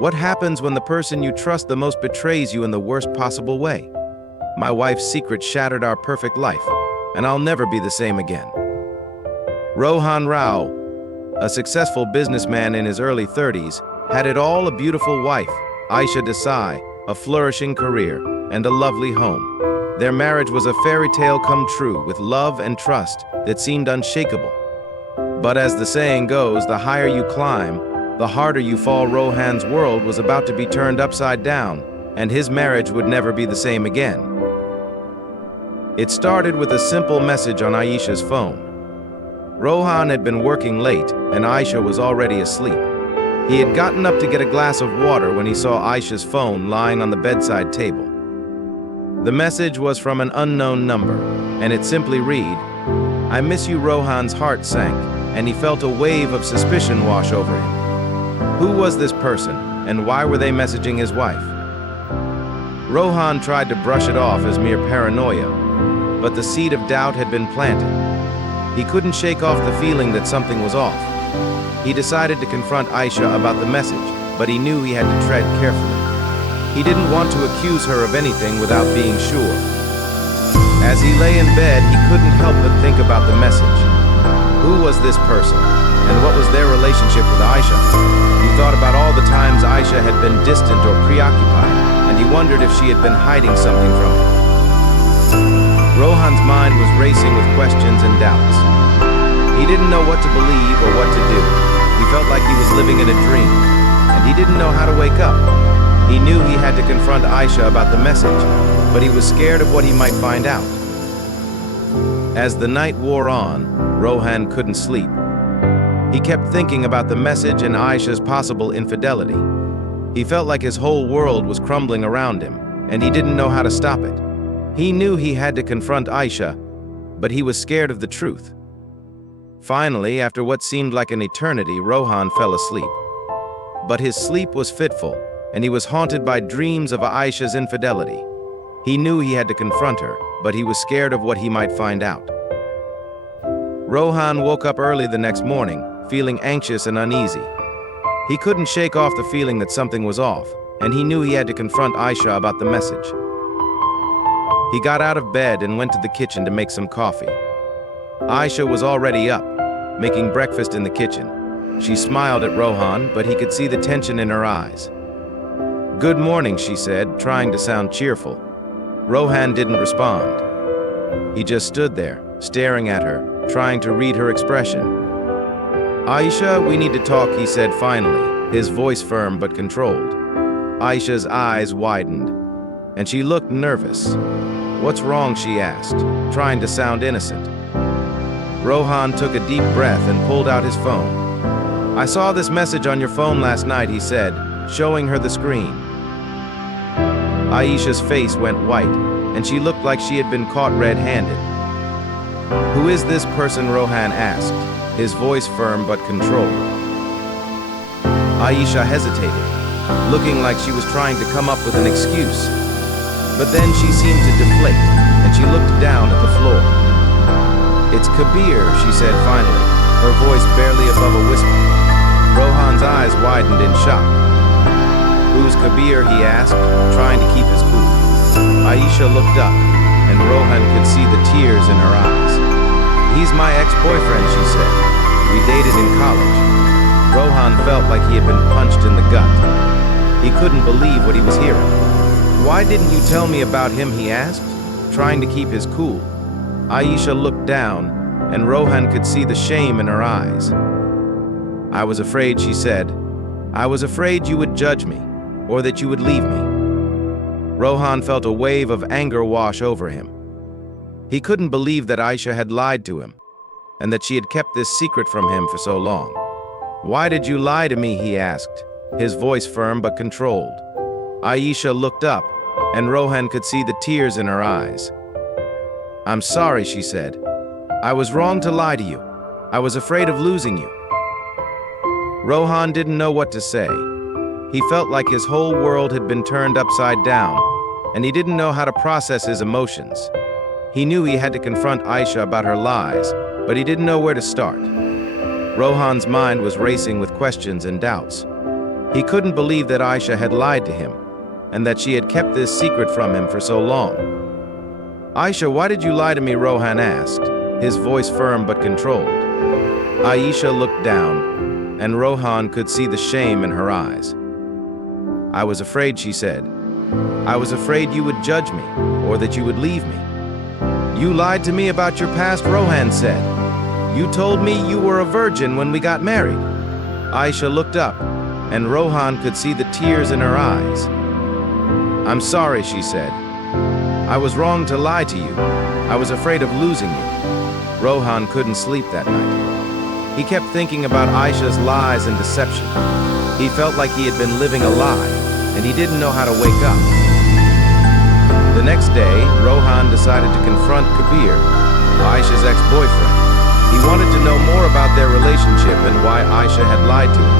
What happens when the person you trust the most betrays you in the worst possible way? My wife's secret shattered our perfect life, and I'll never be the same again. Rohan Rao, a successful businessman in his early 30s, had it all: a beautiful wife, Aisha Desai, a flourishing career, and a lovely home. Their marriage was a fairy tale come true, with love and trust that seemed unshakable. But as the saying goes, the higher you climb, the harder you fall. Rohan's world was about to be turned upside down, and his marriage would never be the same again. It started with a simple message on Aisha's phone. Rohan had been working late, and Aisha was already asleep. He had gotten up to get a glass of water when he saw Aisha's phone lying on the bedside table. The message was from an unknown number, and it simply read, "I miss you." Rohan's heart sank, and he felt a wave of suspicion wash over him. Who was this person, and why were they messaging his wife? Rohan tried to brush it off as mere paranoia, but the seed of doubt had been planted. He couldn't shake off the feeling that something was off. He decided to confront Aisha about the message, but he knew he had to tread carefully. He didn't want to accuse her of anything without being sure. As he lay in bed, he couldn't help but think about the message. Who was this person, and what was their relationship with Aisha? He thought about all the times Aisha had been distant or preoccupied, and he wondered if she had been hiding something from him. Rohan's mind was racing with questions and doubts. He didn't know what to believe or what to do. He felt like he was living in a dream, and he didn't know how to wake up. He knew he had to confront Aisha about the message, but he was scared of what he might find out. As the night wore on, Rohan couldn't sleep. He kept thinking about the message and Aisha's possible infidelity. He felt like his whole world was crumbling around him, and he didn't know how to stop it. He knew he had to confront Aisha, but he was scared of the truth. Finally, after what seemed like an eternity, Rohan fell asleep. But his sleep was fitful, and he was haunted by dreams of Aisha's infidelity. He knew he had to confront her, but he was scared of what he might find out. Rohan woke up early the next morning, feeling anxious and uneasy. He couldn't shake off the feeling that something was off, and he knew he had to confront Aisha about the message. He got out of bed and went to the kitchen to make some coffee. Aisha was already up, making breakfast in the kitchen. She smiled at Rohan, but he could see the tension in her eyes. "Good morning," she said, trying to sound cheerful. Rohan didn't respond. He just stood there, staring at her, trying to read her expression. "Aisha, we need to talk," he said finally, his voice firm but controlled. Aisha's eyes widened, and she looked nervous. "What's wrong?" she asked, trying to sound innocent. Rohan took a deep breath and pulled out his phone. "I saw this message on your phone last night," he said, showing her the screen. Aisha's face went white, and she looked like she had been caught red-handed. "Who is this person?" Rohan asked, his voice firm but controlled. Aisha hesitated, looking like she was trying to come up with an excuse. But then she seemed to deflate, and she looked down at the floor. "It's Kabir," she said finally, her voice barely above a whisper. Rohan's eyes widened in shock. "Who's Kabir?" he asked, trying to keep his cool. Aisha looked up, and Rohan could see the tears in her eyes. "He's my ex-boyfriend," she said. "We dated in college." Rohan felt like he had been punched in the gut. He couldn't believe what he was hearing. "Why didn't you tell me about him?" he asked, trying to keep his cool. Aisha looked down, and Rohan could see the shame in her eyes. "I was afraid," she said. "I was afraid you would judge me, or that you would leave me." Rohan felt a wave of anger wash over him. He couldn't believe that Aisha had lied to him, and that she had kept this secret from him for so long. "Why did you lie to me?" he asked, his voice firm but controlled. Aisha looked up, and Rohan could see the tears in her eyes. "I'm sorry," she said. "I was wrong to lie to you. I was afraid of losing you." Rohan didn't know what to say. He felt like his whole world had been turned upside down, and he didn't know how to process his emotions. He knew he had to confront Aisha about her lies, but he didn't know where to start. Rohan's mind was racing with questions and doubts. He couldn't believe that Aisha had lied to him, and that she had kept this secret from him for so long. "Aisha, why did you lie to me?" Rohan asked, his voice firm but controlled. Aisha looked down, and Rohan could see the shame in her eyes. "I was afraid," she said. "I was afraid you would judge me, or that you would leave me." "You lied to me about your past," Rohan said. "You told me you were a virgin when we got married." Aisha looked up, and Rohan could see the tears in her eyes. "I'm sorry," she said. "I was wrong to lie to you. I was afraid of losing you." Rohan couldn't sleep that night. He kept thinking about Aisha's lies and deception. He felt like he had been living a lie, and he didn't know how to wake up. The next day, Rohan decided to confront Kabir, Aisha's ex-boyfriend. He wanted to know more about their relationship and why Aisha had lied to him.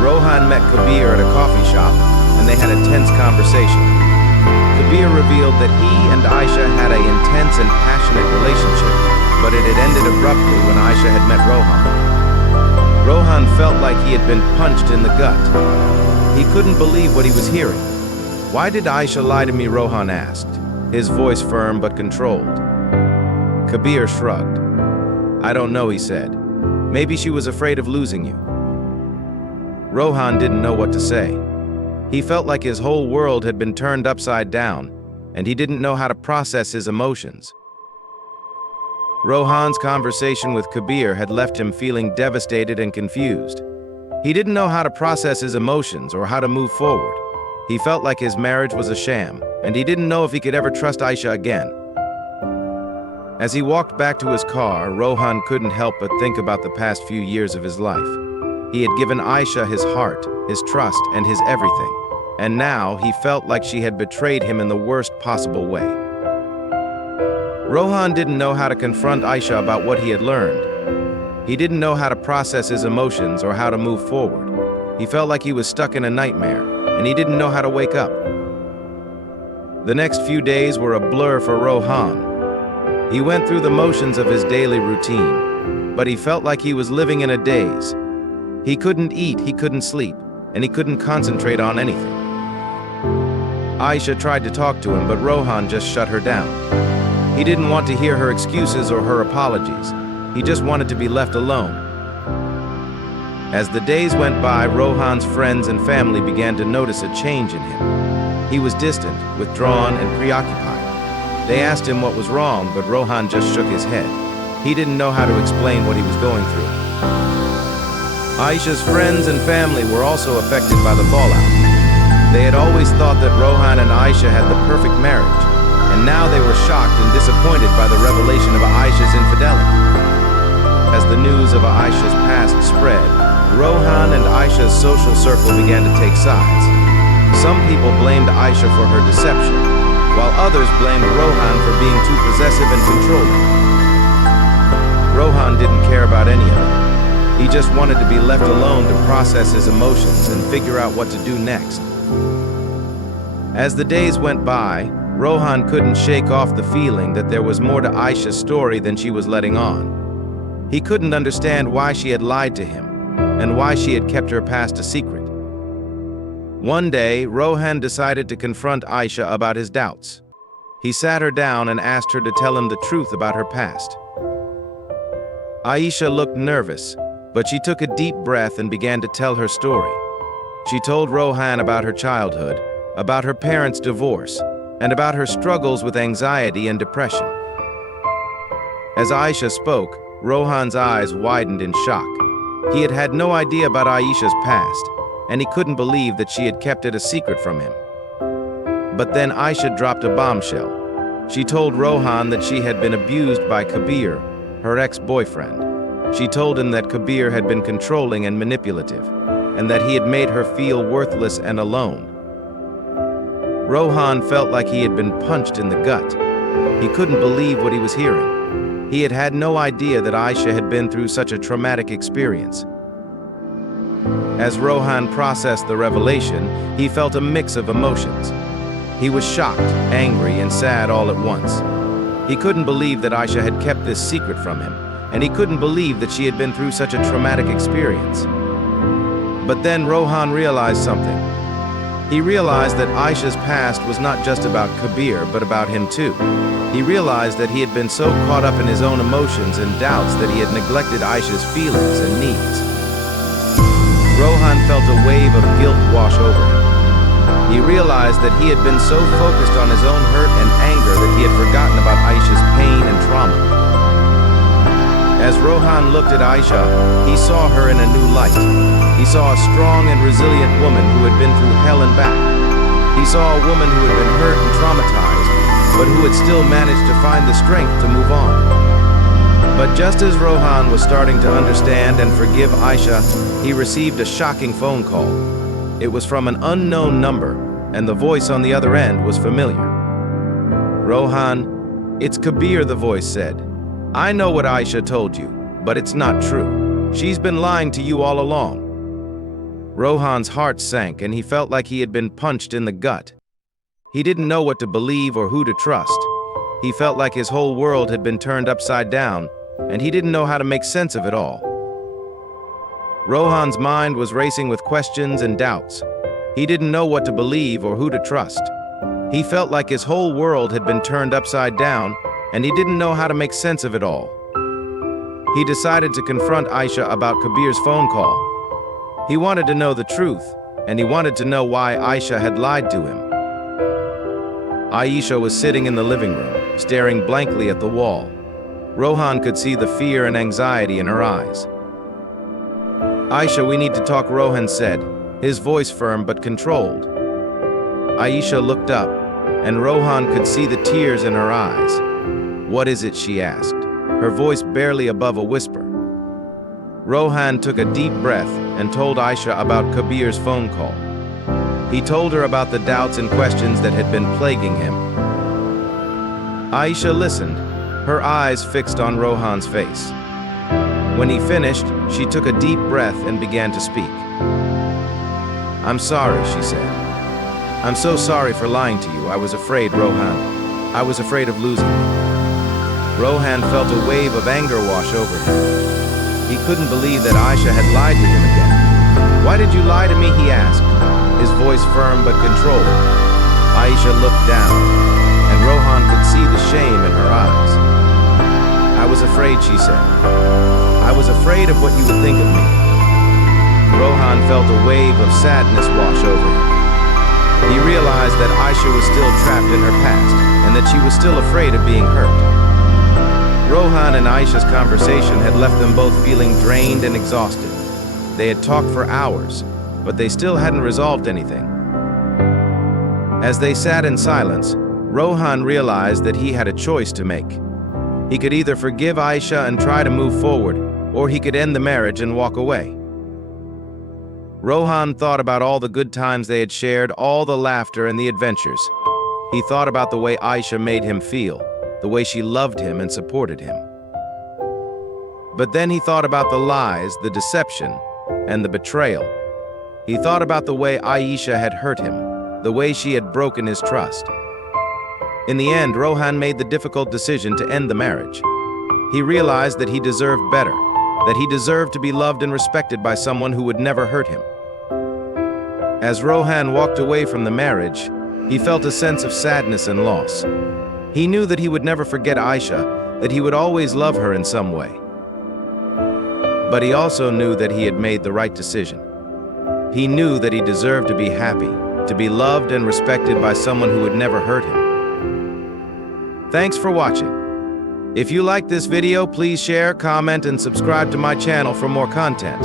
Rohan met Kabir at a coffee shop, and they had a tense conversation. Kabir revealed that he and Aisha had an intense and passionate relationship, but it had ended abruptly when Aisha had met Rohan. Rohan felt like he had been punched in the gut. He couldn't believe what he was hearing. "Why did Aisha lie to me?" Rohan asked, his voice firm but controlled. Kabir shrugged. "I don't know," he said. "Maybe she was afraid of losing you." Rohan didn't know what to say. He felt like his whole world had been turned upside down, and he didn't know how to process his emotions. Rohan's conversation with Kabir had left him feeling devastated and confused. He didn't know how to process his emotions or how to move forward. He felt like his marriage was a sham, and he didn't know if he could ever trust Aisha again. As he walked back to his car, Rohan couldn't help but think about the past few years of his life. He had given Aisha his heart, his trust, and his everything, and now he felt like she had betrayed him in the worst possible way. Rohan didn't know how to confront Aisha about what he had learned. He didn't know how to process his emotions or how to move forward. He felt like he was stuck in a nightmare, and he didn't know how to wake up. The next few days were a blur for Rohan. He went through the motions of his daily routine, but he felt like he was living in a daze. He couldn't eat, he couldn't sleep, and he couldn't concentrate on anything. Aisha tried to talk to him, but Rohan just shut her down. He didn't want to hear her excuses or her apologies. He just wanted to be left alone. As the days went by, Rohan's friends and family began to notice a change in him. He was distant, withdrawn, and preoccupied. They asked him what was wrong, but Rohan just shook his head. He didn't know how to explain what he was going through. Aisha's friends and family were also affected by the fallout. They had always thought that Rohan and Aisha had the perfect marriage, and now they were shocked and disappointed by the revelation of Aisha's infidelity. As the news of Aisha's past spread, Rohan and Aisha's social circle began to take sides. Some people blamed Aisha for her deception, while others blamed Rohan for being too possessive and controlling. Rohan didn't care about any of it. He just wanted to be left alone to process his emotions and figure out what to do next. As the days went by, Rohan couldn't shake off the feeling that there was more to Aisha's story than she was letting on. He couldn't understand why she had lied to him, and why she had kept her past a secret. One day, Rohan decided to confront Aisha about his doubts. He sat her down and asked her to tell him the truth about her past. Aisha looked nervous, but she took a deep breath and began to tell her story. She told Rohan about her childhood, about her parents' divorce, and about her struggles with anxiety and depression. As Aisha spoke, Rohan's eyes widened in shock. He had had no idea about Aisha's past, and he couldn't believe that she had kept it a secret from him. But then Aisha dropped a bombshell. She told Rohan that she had been abused by Kabir, her ex-boyfriend. She told him that Kabir had been controlling and manipulative, and that he had made her feel worthless and alone. Rohan felt like he had been punched in the gut. He couldn't believe what he was hearing. He had had no idea that Aisha had been through such a traumatic experience. As Rohan processed the revelation, he felt a mix of emotions. He was shocked, angry, and sad all at once. He couldn't believe that Aisha had kept this secret from him, and he couldn't believe that she had been through such a traumatic experience. But then Rohan realized something. He realized that Aisha's past was not just about Kabir, but about him too. He realized that he had been so caught up in his own emotions and doubts that he had neglected Aisha's feelings and needs. Rohan felt a wave of guilt wash over him. He realized that he had been so focused on his own hurt and anger that he had forgotten about Aisha's pain and trauma. As Rohan looked at Aisha, he saw her in a new light. He saw a strong and resilient woman who had been through hell and back. He saw a woman who had been hurt and traumatized, but who had still managed to find the strength to move on. But just as Rohan was starting to understand and forgive Aisha, he received a shocking phone call. It was from an unknown number, and the voice on the other end was familiar. "Rohan, it's Kabir," the voice said. "I know what Aisha told you, but it's not true. She's been lying to you all along." Rohan's heart sank, and he felt like he had been punched in the gut. He didn't know what to believe or who to trust. He felt like his whole world had been turned upside down, and he didn't know how to make sense of it all. Rohan's mind was racing with questions and doubts. He didn't know what to believe or who to trust. He felt like his whole world had been turned upside down, and he didn't know how to make sense of it all. He decided to confront Aisha about Kabir's phone call. He wanted to know the truth, and he wanted to know why Aisha had lied to him. Aisha was sitting in the living room, staring blankly at the wall. Rohan could see the fear and anxiety in her eyes. "Aisha, we need to talk," Rohan said, his voice firm but controlled. Aisha looked up, and Rohan could see the tears in her eyes. "What is it?" she asked, her voice barely above a whisper. Rohan took a deep breath and told Aisha about Kabir's phone call. He told her about the doubts and questions that had been plaguing him. Aisha listened, her eyes fixed on Rohan's face. When he finished, she took a deep breath and began to speak. "I'm sorry," she said. "I'm so sorry for lying to you. I was afraid, Rohan. I was afraid of losing you." Rohan felt a wave of anger wash over him. He couldn't believe that Aisha had lied to him again. "Why did you lie to me?" he asked, his voice firm but controlled. Aisha looked down, and Rohan could see the shame in her eyes. "I was afraid," she said. "I was afraid of what you would think of me." Rohan felt a wave of sadness wash over him. He realized that Aisha was still trapped in her past, and that she was still afraid of being hurt. Rohan and Aisha's conversation had left them both feeling drained and exhausted. They had talked for hours, but they still hadn't resolved anything. As they sat in silence, Rohan realized that he had a choice to make. He could either forgive Aisha and try to move forward, or he could end the marriage and walk away. Rohan thought about all the good times they had shared, all the laughter and the adventures. He thought about the way Aisha made him feel, the way she loved him and supported him. But then he thought about the lies, the deception, and the betrayal. He thought about the way Aisha had hurt him, the way she had broken his trust. In the end, Rohan made the difficult decision to end the marriage. He realized that he deserved better, that he deserved to be loved and respected by someone who would never hurt him. As Rohan walked away from the marriage, he felt a sense of sadness and loss. He knew that he would never forget Aisha, that he would always love her in some way. But he also knew that he had made the right decision. He knew that he deserved to be happy, to be loved and respected by someone who would never hurt him. Thanks for watching. If you liked this video, please share, comment, and subscribe to my channel for more content.